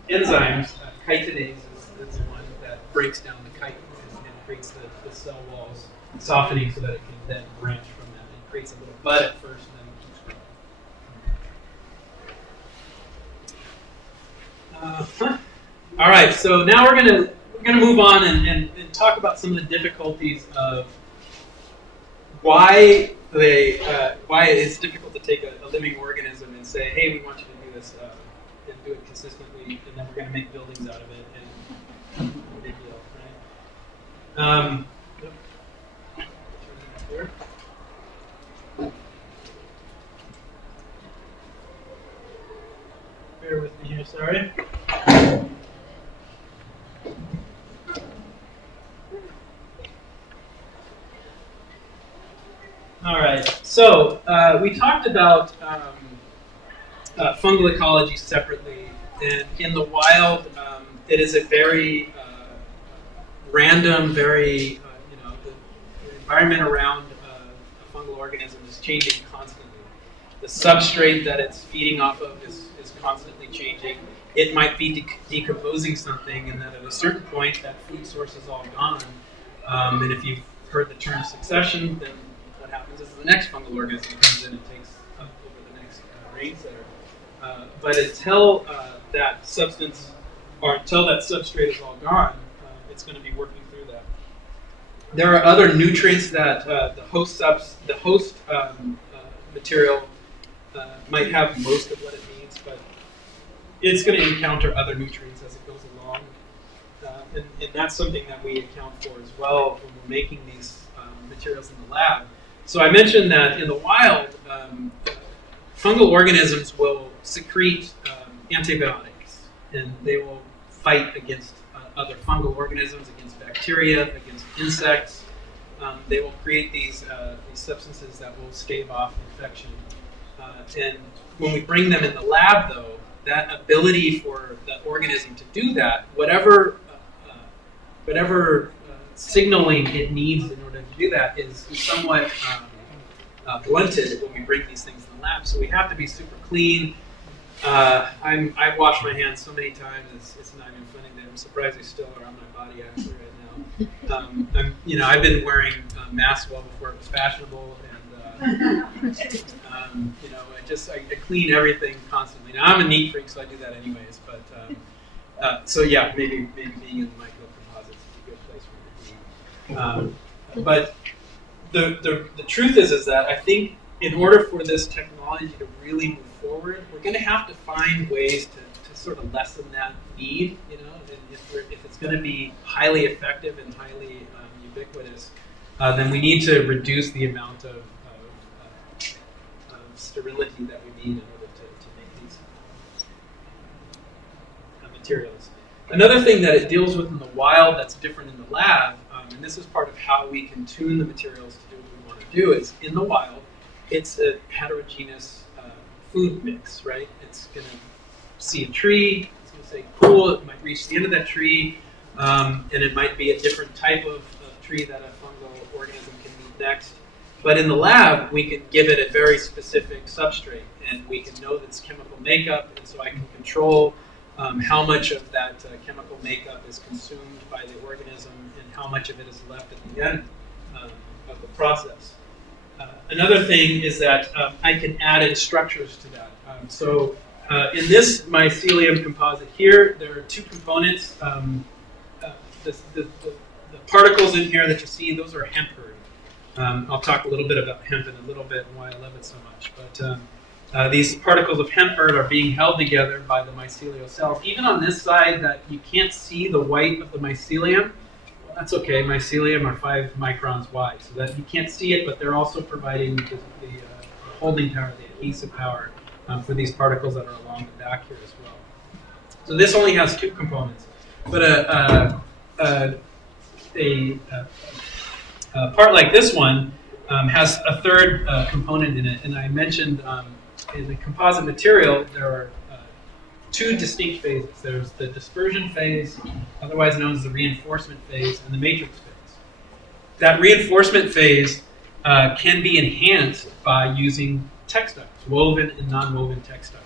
enzymes. Chitinase is the one that breaks down the chitin and creates the cell walls, softening so that it can then branch from that. It creates a little bud at first, and then it keeps growing. All right. So now we're gonna move on and talk about some of the difficulties of why it's difficult to take a living organism and say, hey, we want you to do this and do it consistently, and then we're going to make buildings out of it, and big deal, right? Here. Bear with me here, sorry. All right, so we talked about fungal ecology separately, and in the wild, it is a very random, very the environment around a fungal organism is changing constantly. The substrate that it's feeding off of is constantly changing. It might be decomposing something, and then at a certain point, that food source is all gone. And if you've heard the term succession, then what happens is the next fungal organism comes in and takes up over the next reign setter. But until that substance, or until that substrate is all gone, it's going to be working through that. There are other nutrients that the host material might have most of what it needs, but it's going to encounter other nutrients as it goes along. And that's something that we account for as well when we're making these materials in the lab. So I mentioned that in the wild, fungal organisms will secrete antibiotics, and they will fight against other fungal organisms, against bacteria, against insects. They will create these substances that will stave off infection. And when we bring them in the lab, though, that ability for the organism to do that, whatever signaling it needs in order to do that is somewhat blunted when we bring these things in the lab. So we have to be super clean. I've washed my hands so many times, it's not even funny. I'm surprised they still are on my body actually right now. I've been wearing masks well before it was fashionable, and I clean everything constantly. Now I'm a neat freak, so I do that anyways. But so yeah, maybe being in the Mycocomposites is a good place for me to be. But the truth is that I think in order for this technology to really move forward, we're going to have to find ways to sort of lessen that need. And if it's going to be highly effective and highly ubiquitous, then we need to reduce the amount of sterility that we need in order to make these materials. Another thing that it deals with in the wild that's different in the lab, and this is part of how we can tune the materials to do what we want to do, is in the wild, it's a heterogeneous food mix, right? It's going to see a tree, it's going to say cool, it might reach the end of that tree, and it might be a different type of tree that a fungal organism can meet next. But in the lab, we can give it a very specific substrate, and we can know its chemical makeup, and so I can control how much of that chemical makeup is consumed by the organism and how much of it is left at the end of the process. Another thing is that I can add in structures to that. So In this Mycelium composite here, there are two components. The particles in here that you see, those are hemp herd. I'll talk a little bit about hemp in a little bit and why I love it so much. But these particles of hemp herd are being held together by the mycelial cells. Even on this side that you can't see the white of the mycelium, well, that's okay. Mycelium are 5 microns wide, so that you can't see it, but they're also providing the holding power, the adhesive power for these particles that are along the back here as well. So this only has 2 components, but a part like this one has a third component in it, and I mentioned in the composite material there are 2 distinct phases. There's the dispersion phase, otherwise known as the reinforcement phase, and the matrix phase. That reinforcement phase can be enhanced by using textiles, woven and non-woven textiles.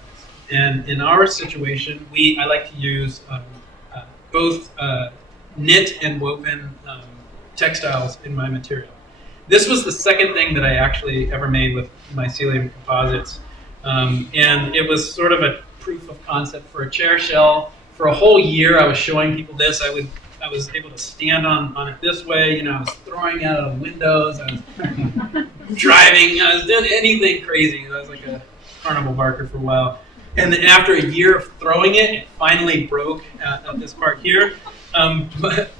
And in our situation, I like to use both knit and woven textiles in my material. This was the second thing that I actually ever made with Mycelium composites. And it was sort of a proof of concept for a chair shell. For a whole year, I was showing people this. I was able to stand on it this way. I was throwing out of windows. I was driving. I was doing anything crazy. I was like a carnival barker for a while. And then after a year of throwing it, it finally broke at this part here. But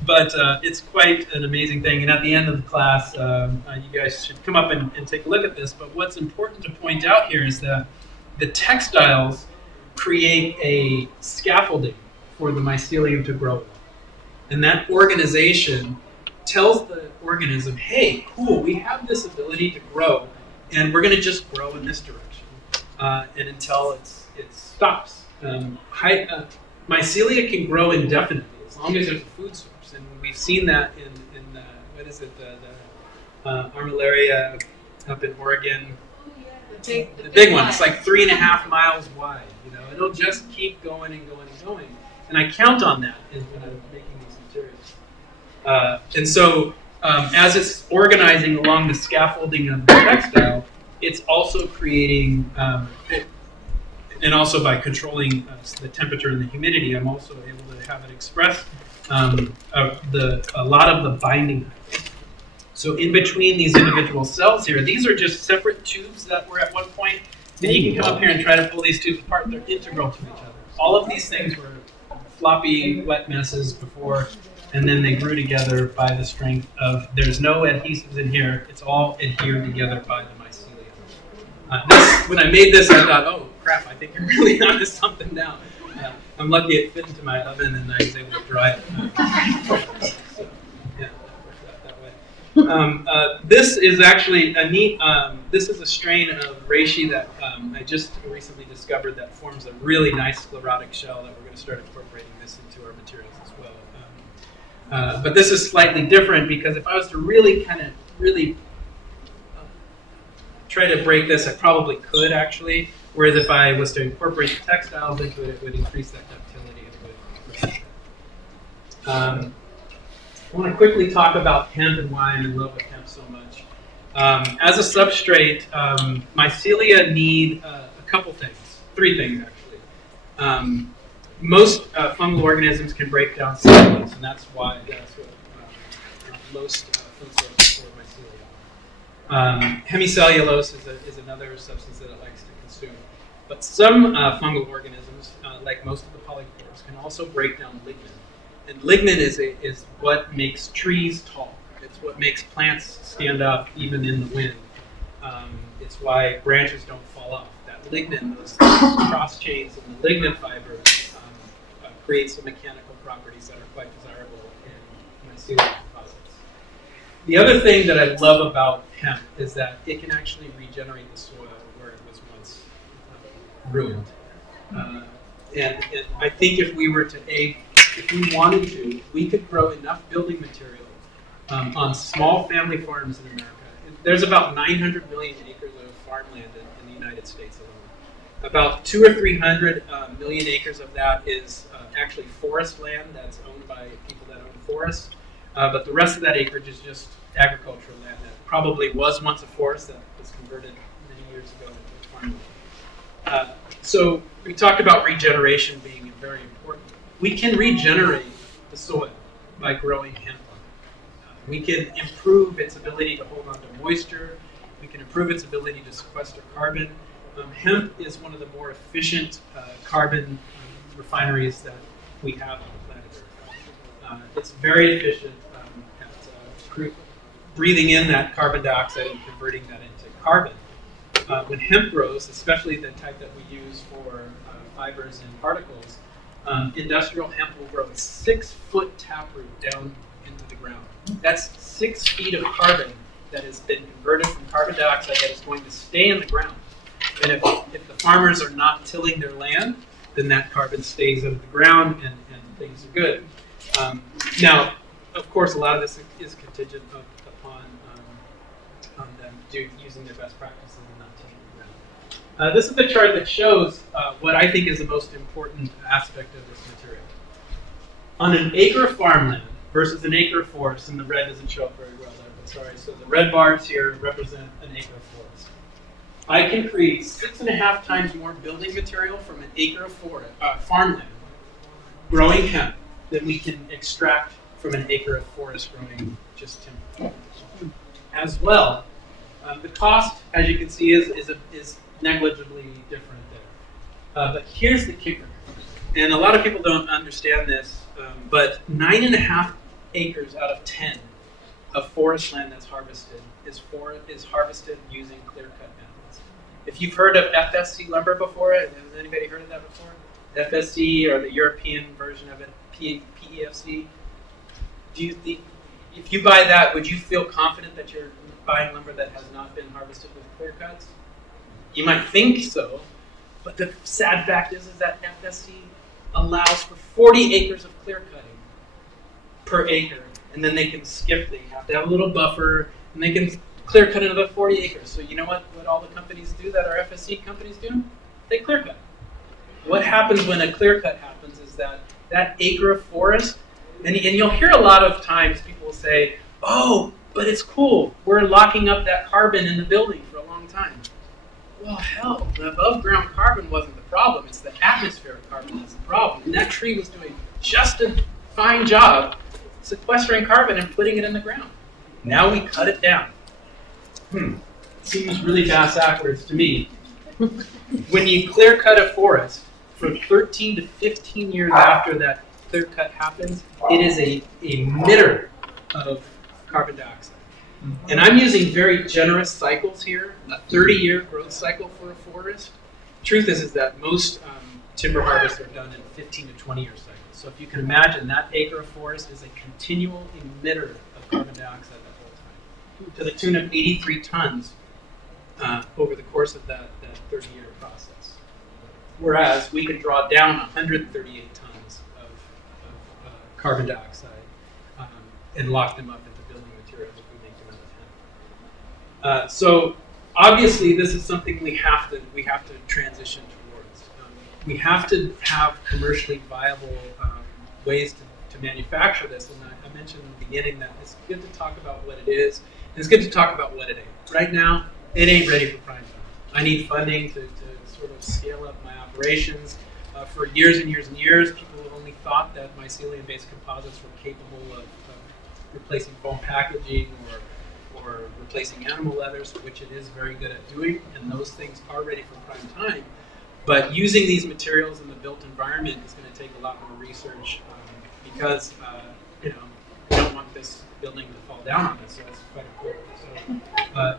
it's quite an amazing thing. And at the end of the class, you guys should come up and take a look at this. But what's important to point out here is that the textiles create a scaffolding for the mycelium to grow in. And that organization tells the organism, hey, cool, we have this ability to grow, and we're going to just grow in this direction and until it stops. Mycelia can grow indefinitely as long as there's a food source, and we've seen that in the armillaria up in Oregon. The big one. It's like 3.5 miles wide. It'll just keep going and going and going, and I count on that when I'm making these materials. And so, as it's organizing along the scaffolding of the textile, it's also creating, and also by controlling the temperature and the humidity, I'm also able to have it express a lot of the binding. So in between these individual cells here, these are just separate tubes that were at one point. And you can come up here and try to pull these tubes apart. They're integral to each other. All of these things were floppy, wet messes before, and then they grew together by the strength of, there's no adhesives in here. It's all adhered together by the mycelia. When I made this, I thought, oh crap, I think you're really onto something now. I'm lucky it fit into my oven and I was able to dry it. So, yeah, that way. This is actually a neat, this is a strain of reishi that I just recently discovered that forms a really nice sclerotic shell that we're going to start incorporating this into our materials as well. But this is slightly different because if I was to really try to break this, I probably could actually. Whereas if I was to incorporate the textiles into it, it would increase that ductility. I want to quickly talk about hemp and why I'm in love with hemp so much. As a substrate, mycelia need a couple things, 3 things actually. Most fungal organisms can break down cellulose, and that's what most food sources for mycelia. Hemicellulose is another substance that it likes to consume. But some fungal organisms, like most of the polychromes, can also break down lignin. And lignin is what makes trees tall. It's what makes plants stand up even in the wind. It's why branches don't fall off. That lignin, those cross chains in the lignin fibers, create some mechanical properties that are quite desirable in mycelium composites. The other thing that I love about hemp is that it can actually regenerate the soil where it was once ruined. And I think if we wanted to, we could grow enough building material on small family farms in America. There's about 900 million acres of farmland in the United States alone. About 200 or 300 million acres of that is actually forest land that's owned by people that own forests. But the rest of that acreage is just agricultural land that probably was once a forest that was converted many years ago into farmland. So we talked about regeneration being very important. We can regenerate the soil by growing hemp. We can improve its ability to hold on to moisture. We can improve its ability to sequester carbon. Hemp is one of the more efficient carbon refineries that we have on the planet Earth. It's very efficient at breathing in that carbon dioxide and converting that into carbon. When hemp grows, especially the type that we use for fibers and particles, industrial hemp will grow a 6-foot taproot down into the ground. That's 6 feet of carbon that has been converted from carbon dioxide that is going to stay in the ground. And if the farmers are not tilling their land, then that carbon stays under the ground and things are good. Now, of course, a lot of this is contingent upon them using their best practices and not tilling the ground. This is the chart that shows what I think is the most important aspect of this material. On an acre of farmland versus an acre of forest, and the red doesn't show up very well there, but sorry, so the red bars here represent an acre of forest. I can create 6.5 times more building material from an acre of farmland growing hemp than we can extract from an acre of forest growing just timber. As well, the cost, as you can see, is negligibly different there. But here's the kicker, and a lot of people don't understand this, but 9.5 acres out of 10 of forest land that's harvested is harvested using clear-cut methods. If you've heard of FSC lumber before, has anybody heard of that before? FSC, or the European version of it, PEFC. If you buy that, would you feel confident that you're buying lumber that has not been harvested with clear cuts? You might think so, but the sad fact is that FSC allows for 40 acres of clear cutting per acre, and then they can skip. They have to have a little buffer, and they can clear cut another 40 acres. So you know what all the companies do that are FSC companies do? They clear cut. What happens when a clear cut happens is that acre of forest, and you'll hear a lot of times people say, oh, but it's cool. We're locking up that carbon in the building for a long time. Well, hell, the above ground carbon wasn't the problem. It's the atmospheric carbon that's the problem. And that tree was doing just a fine job sequestering carbon and putting it in the ground. Now we cut it down. Seems really backwards to me. When you clear cut a forest, for 13 to 15 years after that clear cut happens, it is a emitter of carbon dioxide. And I'm using very generous cycles here, a 30-year growth cycle for a forest. Truth is that most timber harvests are done in 15 to 20-year cycles. So if you can imagine, that acre of forest is a continual emitter of carbon dioxide the whole time, to the tune of 83 tons over the course of that 30-year process. Whereas we can draw down 138 tons of carbon dioxide and lock them up into building materials if we make them out of hemp. So obviously, this is something we have to transition towards. We have to have commercially viable ways to manufacture this. And I mentioned in the beginning that it's good to talk about what it is, and it's good to talk about what it ain't. Right now, it ain't ready for prime time. I need funding to sort of scale up my operations. For years and years and years, people have only thought that mycelium-based composites were capable of replacing foam packaging or replacing animal leathers, which it is very good at doing, and those things are ready for prime time. But using these materials in the built environment is going to take a lot more research because we don't want this building to fall down on us, so that's quite important. So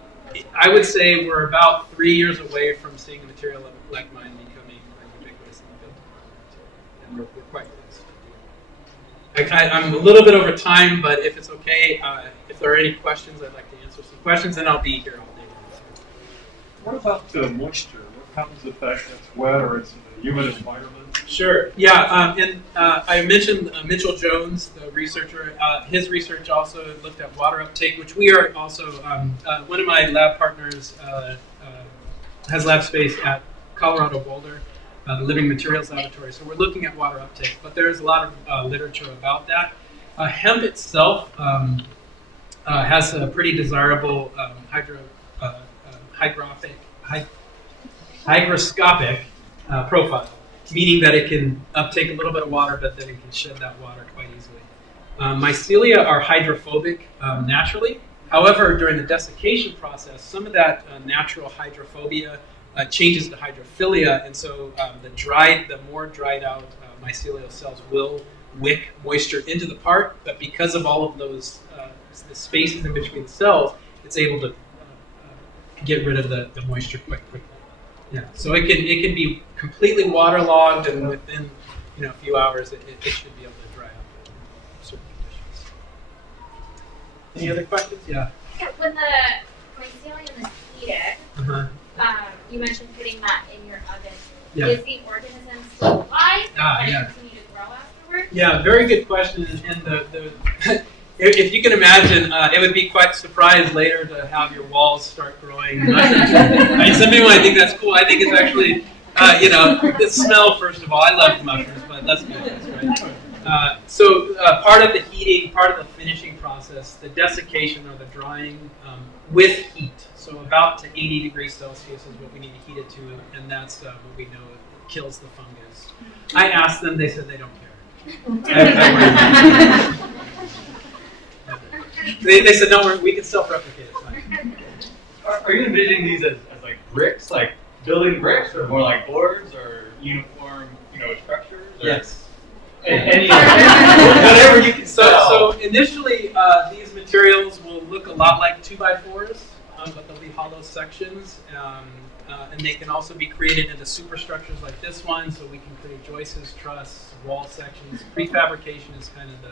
I would say we're about 3 years away from seeing a material like mine becoming ubiquitous in the built environment, and we're quite close. I'm a little bit over time, but if it's okay, if there are any questions, I'd like to answer some questions, and I'll be here all day. What about moisture? What happens if it's wet or it's in a humid environment? Sure. Yeah, and I mentioned Mitchell Jones, the researcher. His research also looked at water uptake, which we are also, one of my lab partners has lab space at Colorado Boulder, the Living Materials Laboratory. So we're looking at water uptake, but there's a lot of literature about that. Hemp itself has a pretty desirable hygroscopic profile. meaning that it can uptake a little bit of water, but then it can shed that water quite easily. Mycelia are hydrophobic naturally. However, during the desiccation process, some of that natural hydrophobia changes to hydrophilia, and so the more dried out mycelial cells will wick moisture into the part, but because of all of those the spaces in between the cells, it's able to get rid of the moisture quite quickly. Yeah, so it can be completely waterlogged, and within a few hours it should be able to dry up in certain conditions. Any other questions? Yeah. Yeah, when the mycelium is heated, you mentioned putting that in your oven. Yeah. Is the organism still alive? And Yeah. continue to grow afterwards? Yeah, very good question. And the if you can imagine, it would be quite a surprise later to have your walls start growing mushrooms. I mean, some people might think that's cool. I think it's actually, the smell, first of all. I love mushrooms, but that's good. That's great. So part of the heating, part of the finishing process, the desiccation or the drying with heat. So about to 80 degrees Celsius is what we need to heat it to, and that's what we know kills the fungus. I asked them, they said they don't care. They said, no, we can self-replicate it. Fine. Are you envisioning these as like bricks, like building bricks, or more like boards, or uniform, structures? Or Yes. Whatever you can sell. So initially, these materials will look a lot like 2x4s, but they'll be hollow sections, and they can also be created into superstructures like this one. So we can create joists, trusses, wall sections. Prefabrication is kind of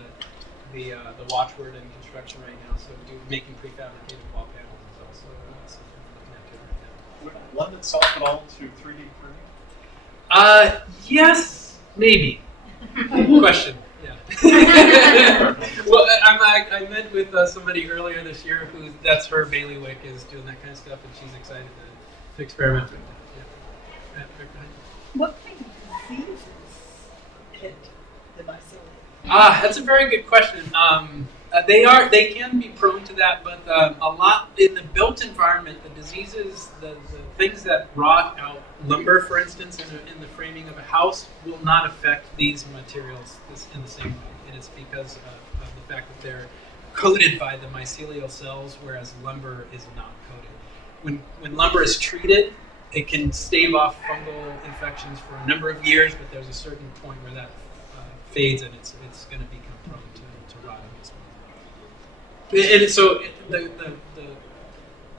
the watchword in construction right now. So making prefabricated wall panels is also something we're looking at doing right now. Would lend itself at all to 3D printing? Yes, maybe. Question. Yeah. Well, I met with somebody earlier this year who that's her bailiwick is doing that kind of stuff, and she's excited to experiment with that. Yeah. What kind of diseases hit the mycelium? That's a very good question. They can be prone to that, but a lot in the built environment, the diseases, the things that rot out lumber, for instance, in the framing of a house, will not affect these materials in the same way. And it's because of the fact that they're coated by the mycelial cells, whereas lumber is not coated. When lumber is treated, it can stave off fungal infections for a number of years, but there's a certain point where that fades, and it's going to become prone to rotting as well. And so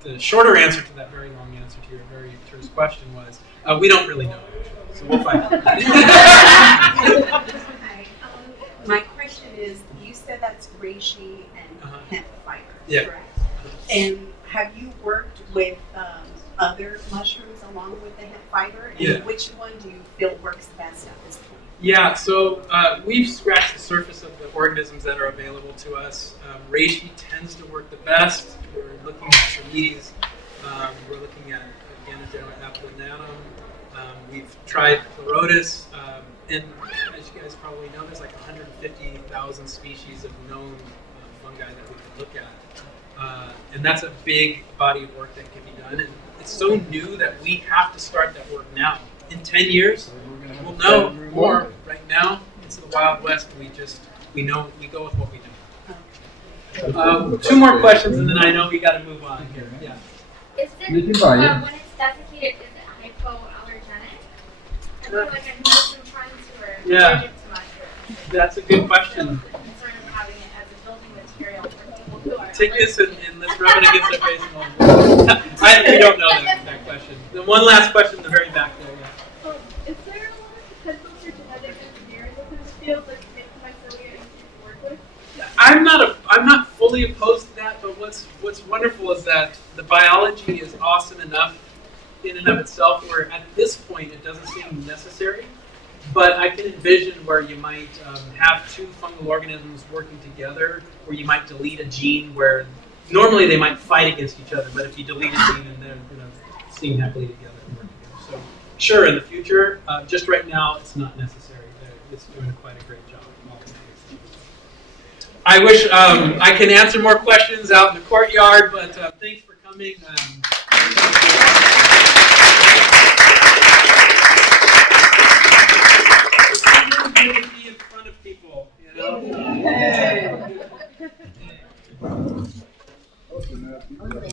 the shorter answer to that very long answer to your very terse question was, we don't really know, actually, so we'll find out. My question is, you said that's reishi and hemp fiber, Yeah. correct? And have you worked with other mushrooms along with the hemp fiber? And Yeah. which one do you feel works best at this point? Yeah, so we've scratched the surface of the organisms that are available to us. Reishi tends to work the best. We're looking at Samides. We're looking at Anastomoses. We've tried Chlorotis. And as you guys probably know, there's like 150,000 species of known fungi that we can look at. And that's a big body of work that can be done. And it's so new that we have to start that work now. In 10 years, we'll know more. Right now, it's the Wild West. We go with what we know. Two more questions, and then I know we got to move on here. Yeah. Is it, when it's desiccated, is it hypoallergenic? I feel like I know some friends who are allergic to mushrooms. That's a good question. I'm concerned of having it as a building material for people who are Take allergic. this and let's rub it against their face. We don't know that question. The one last question in the very back there. Yeah. Is there a lot of potential for genetic engineering within the field that makes Mycelia easy to work with? I'm not fully opposed to that, but what's wonderful is that the biology is awesome enough in and of itself where at this point it doesn't seem necessary. But I can envision where you might have two fungal organisms working together, where you might delete a gene where normally they might fight against each other, but if you delete a gene, then they're going to seem happily together and work together. So sure, in the future, just right now, it's not necessary. It's doing quite a great job. I wish I can answer more questions out in the courtyard, but thanks for coming.